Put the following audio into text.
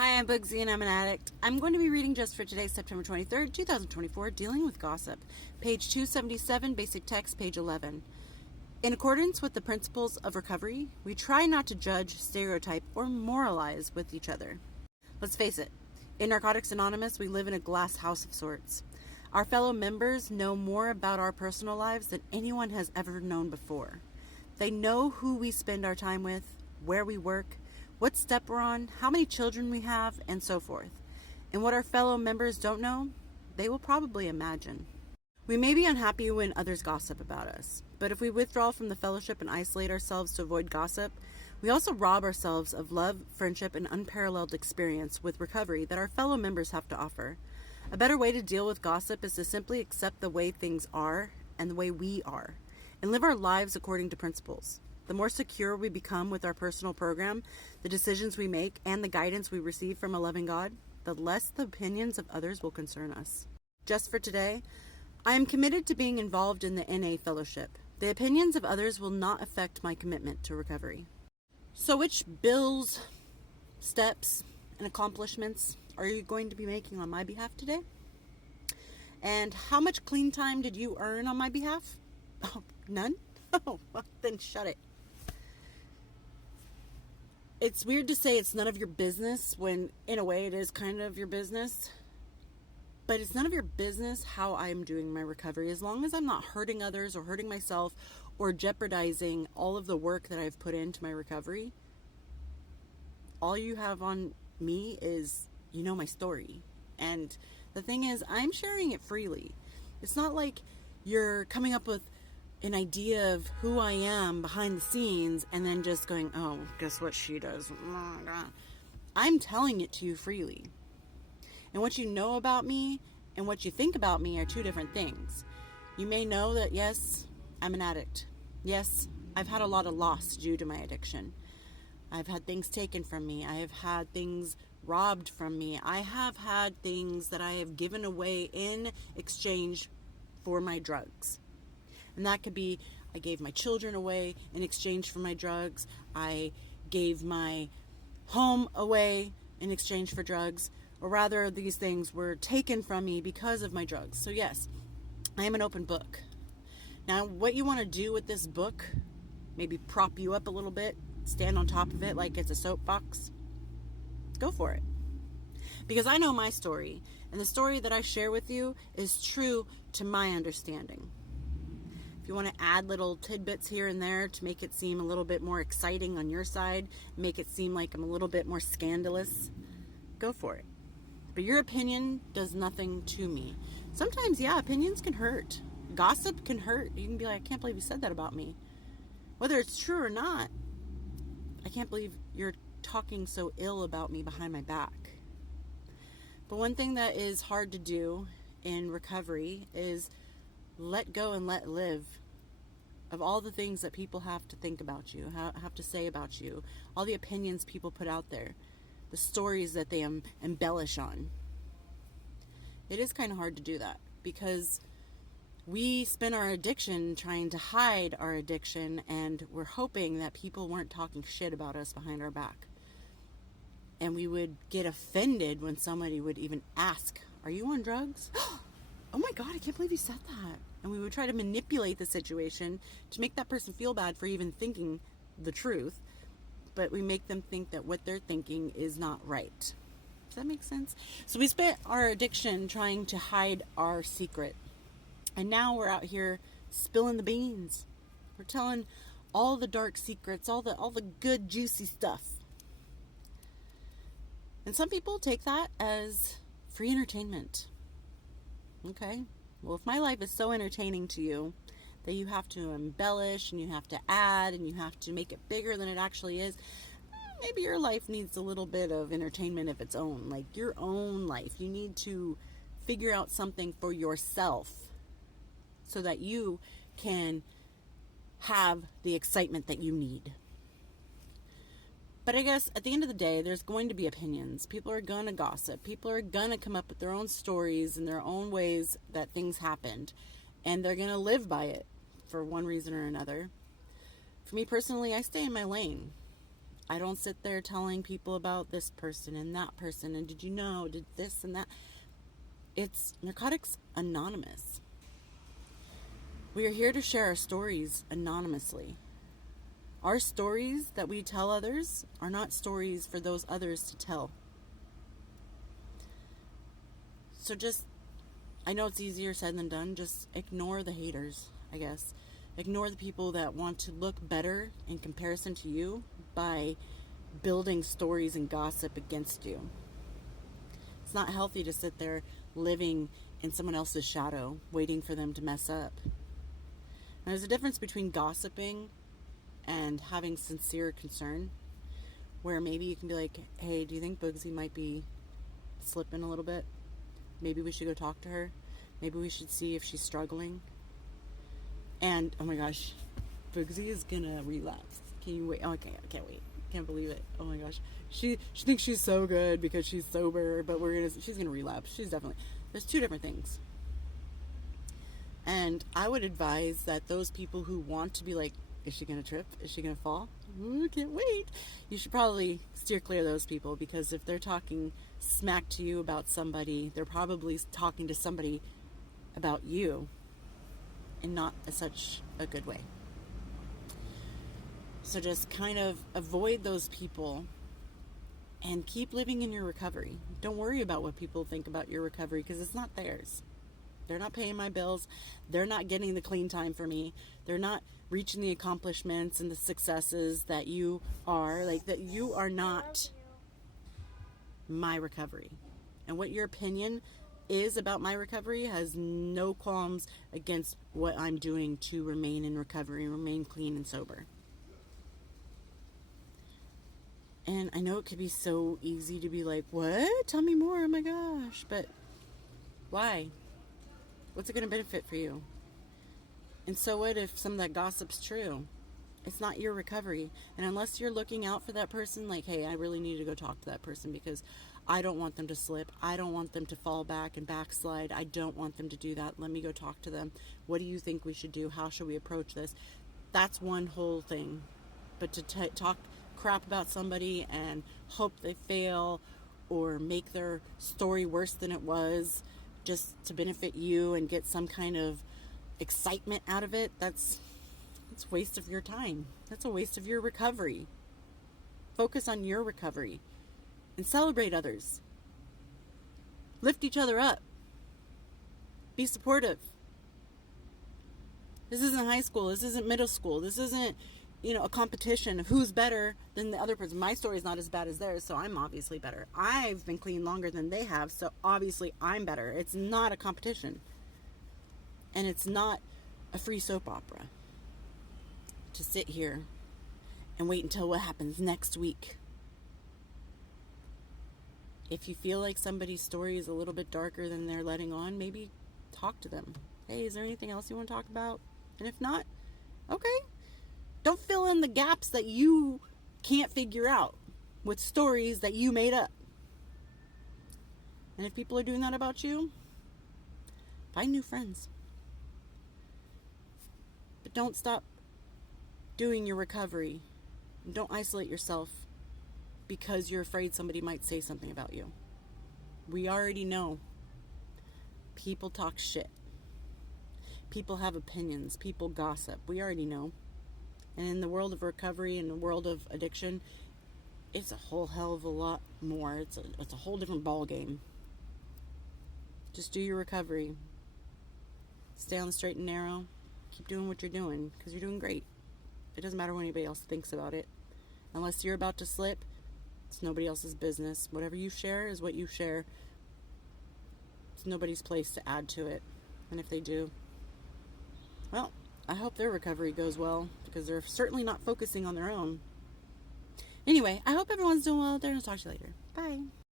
Hi, I'm Bugsy and I'm an addict. I'm going to be reading just for today, September 23rd, 2024, Dealing with Gossip. Page 277, basic text, page 11. In accordance with the principles of recovery, we try not to judge, stereotype, or moralize with each other. Let's face it, in Narcotics Anonymous, we live in a glass house of sorts. Our fellow members know more about our personal lives than anyone has ever known before. They know who we spend our time with, where we work, what step we're on, how many children we have, and so forth. And what our fellow members don't know, they will probably imagine. We may be unhappy when others gossip about us, but if we withdraw from the fellowship and isolate ourselves to avoid gossip, we also rob ourselves of love, friendship, and unparalleled experience with recovery that our fellow members have to offer. A better way to deal with gossip is to simply accept the way things are and the way we are, and live our lives according to principles. The more secure we become with our personal program, the decisions we make, and the guidance we receive from a loving God, the less the opinions of others will concern us. Just for today, I am committed to being involved in the NA fellowship. The opinions of others will not affect my commitment to recovery. So which bills, steps, and accomplishments are you going to be making on my behalf today? And how much clean time did you earn on my behalf? Oh, none? Oh, well, then shut it. It's weird to say it's none of your business when, in a way, it is kind of your business. But it's none of your business how I'm doing my recovery. As long as I'm not hurting others or hurting myself or jeopardizing all of the work that I've put into my recovery, all you have on me is, my story. And the thing is, I'm sharing it freely. It's not like you're coming up with an idea of who I am behind the scenes and then just going, oh, guess what she does? I'm telling it to you freely. And what you know about me and what you think about me are two different things. You may know that, yes, I'm an addict. Yes, I've had a lot of loss due to my addiction. I've had things taken from me. I have had things robbed from me. I have had things that I have given away in exchange for my drugs. And that could be, I gave my children away in exchange for my drugs. I gave my home away in exchange for drugs. Or rather, these things were taken from me because of my drugs. So yes, I am an open book. Now, what you want to do with this book, maybe prop you up a little bit, stand on top of it like it's a soapbox, go for it. Because I know my story, and the story that I share with you is true to my understanding. If you want to add little tidbits here and there to make it seem a little bit more exciting on your side, make it seem like I'm a little bit more scandalous, go for it. But your opinion does nothing to me. Sometimes, opinions can hurt. Gossip can hurt. You can be like, I can't believe you said that about me. Whether it's true or not, I can't believe you're talking so ill about me behind my back. But one thing that is hard to do in recovery is let go and let live of all the things that people have to think about you, have to say about you, all the opinions people put out there, the stories that they embellish on. It is kind of hard to do that because we spend our addiction trying to hide our addiction, and we're hoping that people weren't talking shit about us behind our back. And we would get offended when somebody would even ask, are you on drugs? Oh my God, I can't believe you said that. And we would try to manipulate the situation to make that person feel bad for even thinking the truth. But we make them think that what they're thinking is not right. Does that make sense? So we spent our addiction trying to hide our secret. And now we're out here spilling the beans. We're telling all the dark secrets, all the good juicy stuff. And some people take that as free entertainment. Okay? Well, if my life is so entertaining to you that you have to embellish and you have to add and you have to make it bigger than it actually is, maybe your life needs a little bit of entertainment of its own, like your own life. You need to figure out something for yourself so that you can have the excitement that you need. But I guess at the end of the day, there's going to be opinions. People are going to gossip. People are going to come up with their own stories and their own ways that things happened. And they're going to live by it for one reason or another. For me personally, I stay in my lane. I don't sit there telling people about this person and that person and did you know, did this and that. It's Narcotics Anonymous. We are here to share our stories anonymously. Our stories that we tell others are not stories for those others to tell. So just, I know it's easier said than done, just ignore the haters, I guess. Ignore the people that want to look better in comparison to you by building stories and gossip against you. It's not healthy to sit there living in someone else's shadow, waiting for them to mess up. And there's a difference between gossiping and having sincere concern, where maybe you can be like, hey, do you think Boogsy might be slipping a little bit? Maybe we should go talk to her. Maybe we should see if she's struggling. And, oh my gosh, Boogsy is gonna relapse. Can you wait? Oh, I can't wait. Can't believe it. Oh my gosh. She thinks she's so good because she's sober, but she's gonna relapse. She's definitely, there's two different things. And I would advise that those people who want to be like, is she gonna trip? Is she gonna fall? Ooh, can't wait. You should probably steer clear of those people, because if they're talking smack to you about somebody, they're probably talking to somebody about you in not such a good way. So just kind of avoid those people and keep living in your recovery. Don't worry about what people think about your recovery, because it's not theirs. They're not paying my bills. They're not getting the clean time for me. They're not reaching the accomplishments and the successes that you are. Like, that you are not my recovery. And what your opinion is about my recovery has no qualms against what I'm doing to remain in recovery, remain clean and sober. And I know it could be so easy to be like, what? Tell me more. Oh my gosh. But why? What's it going to benefit for you? And so what if some of that gossip's true? It's not your recovery. And unless you're looking out for that person, like, hey, I really need to go talk to that person because I don't want them to slip. I don't want them to fall back and backslide. I don't want them to do that. Let me go talk to them. What do you think we should do? How should we approach this? That's one whole thing. But to talk crap about somebody and hope they fail or make their story worse than it was just to benefit you and get some kind of excitement out of it, that's a waste of your time. That's a waste of your recovery. Focus on your recovery and celebrate others. Lift each other up. Be supportive. This isn't high school. This isn't middle school. This isn't, a competition of who's better than the other person. My story is not as bad as theirs, so I'm obviously better. I've been clean longer than they have, so obviously I'm better. It's not a competition. And it's not a free soap opera to sit here and wait until what happens next week. If you feel like somebody's story is a little bit darker than they're letting on, maybe talk to them. Hey, is there anything else you want to talk about? And if not, okay. Don't fill in the gaps that you can't figure out with stories that you made up. And if people are doing that about you, find new friends. But don't stop doing your recovery. And don't isolate yourself because you're afraid somebody might say something about you. We already know. People talk shit. People have opinions. People gossip. We already know. And in the world of recovery and the world of addiction, it's a whole hell of a lot more. It's a whole different ball game. Just do your recovery. Stay on the straight and narrow. Keep doing what you're doing because you're doing great. It doesn't matter what anybody else thinks about it. Unless you're about to slip, it's nobody else's business. Whatever you share is what you share. It's nobody's place to add to it. And if they do, well, I hope their recovery goes well because they're certainly not focusing on their own. Anyway, I hope everyone's doing well out there and I'll talk to you later. Bye.